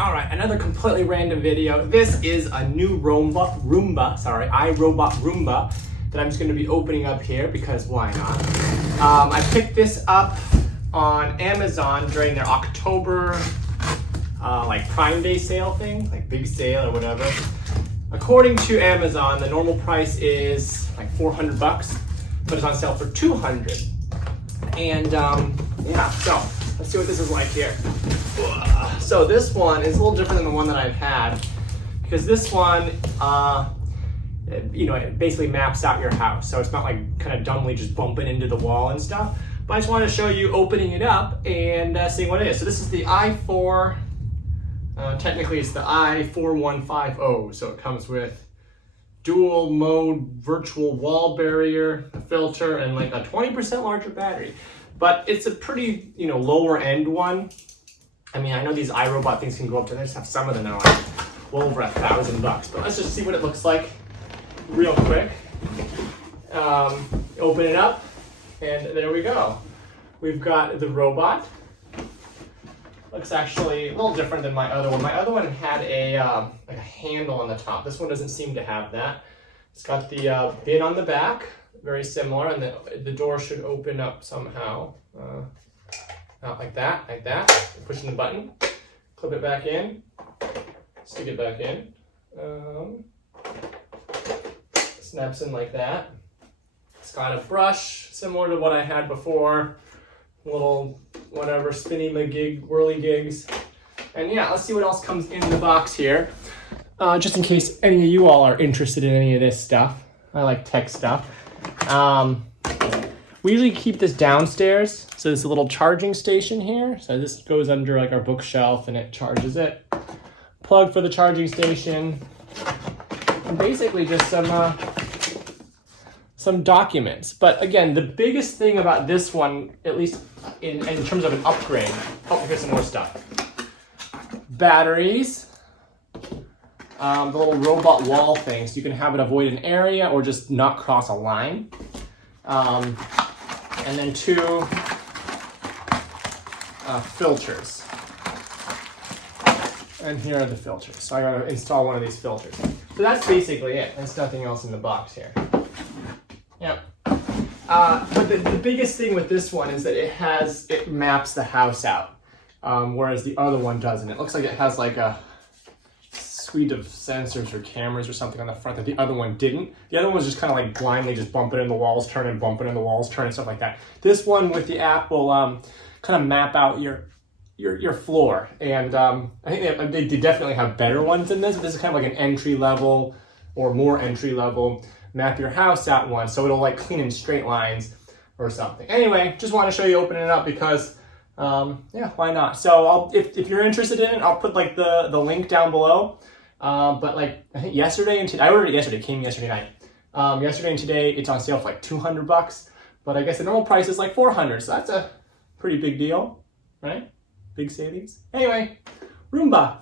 All right, another completely random video. This is a new iRobot Roomba that I'm just gonna be opening up here because why not? I picked this up on Amazon during their October like Prime Day sale thing, like big sale or whatever. According to Amazon, the normal price is like $400, but it's on sale for $200. And yeah, so let's see what this is like here. So this one is a little different than the one that I've had because this one, it basically maps out your house. So it's not like kind of dumbly just bumping into the wall and stuff. But I just wanted to show you opening it up and seeing what it is. So this is the i4, technically it's the i4150. So it comes with dual mode virtual wall barrier, a filter, and like a 20% larger battery. But it's a pretty, lower end one. I mean, I know these iRobot things can go up to, I just have some of them that are like well over $1,000. But let's just see what it looks like real quick. Open it up, and there we go. We've got the robot. Looks actually a little different than my other one. My other one had a like a handle on the top. This one doesn't seem to have that. It's got the bin on the back, very similar, and the door should open up somehow. Not like that, like that. Pushing the button, clip it back in, stick it back in. Snaps in like that. It's got a brush similar to what I had before. Little whatever spinny whirly gigs. And yeah, let's see what else comes in the box here. Just in case any of you all are interested in any of this stuff. I like tech stuff. We usually keep this downstairs. So there's a little charging station here. So this goes under like our bookshelf and it charges it. Plug for the charging station. And basically just some documents. But again, the biggest thing about this one, at least in terms of an upgrade, here's some more stuff. Batteries, the little robot wall thing, so you can have it avoid an area or just not cross a line. And then two filters. And here are the filters. So I gotta install one of these filters. So that's basically it. There's nothing else in the box here. Yep. But the biggest thing with this one is that it maps the house out, whereas the other one doesn't. It looks like it has like a suite of sensors or cameras or something on the front that the other one didn't. The other one was just kind of like blindly just bumping in the walls, turning, bumping in the walls, turning, stuff like that. This one with the app will kind of map out your floor. And I think they definitely have better ones than this, but this is kind of like an entry level or more entry level map your house out one, so it'll like clean in straight lines or something. Anyway, just want to show you opening it up because yeah, why not? So if you're interested in it, I'll put like the link down below. But like I think yesterday and today, I ordered it yesterday, came yesterday night. Yesterday and today it's on sale for like $200, but I guess the normal price is like $400, so that's a pretty big deal, right? Big savings. Anyway, Roomba.